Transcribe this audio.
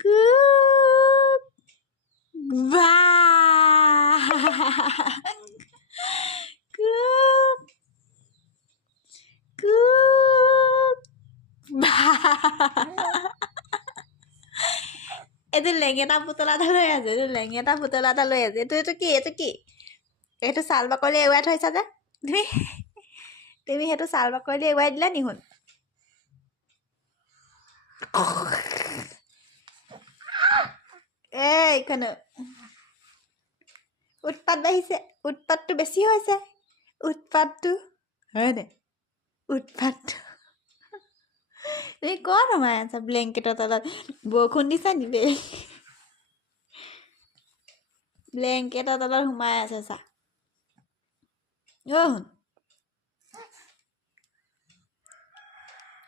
cook বা cook cook বা এইটো লেঙেটা পুতলা এটা লৈ আছে লেঙেটা পুতলা এটা লৈ আছে এইটো কি এইটো ছাল বাকলি এৰুৱাই থৈছা যে তুমি সেইটো ছাল বাকলি এৰুৱাই দিলা নি শুন এইখনো উৎপাত বাঢ়িছে উৎপাতটো বেছি হৈছে উৎপাতটো হয়নে উৎপাতটো তুমি ক'ত সোমাই আছা ব্লেংকেটৰ তলত বৰষুণ দিছা নি ব্লেংকেটৰ তলত সোমাই আছে চা অ' শুন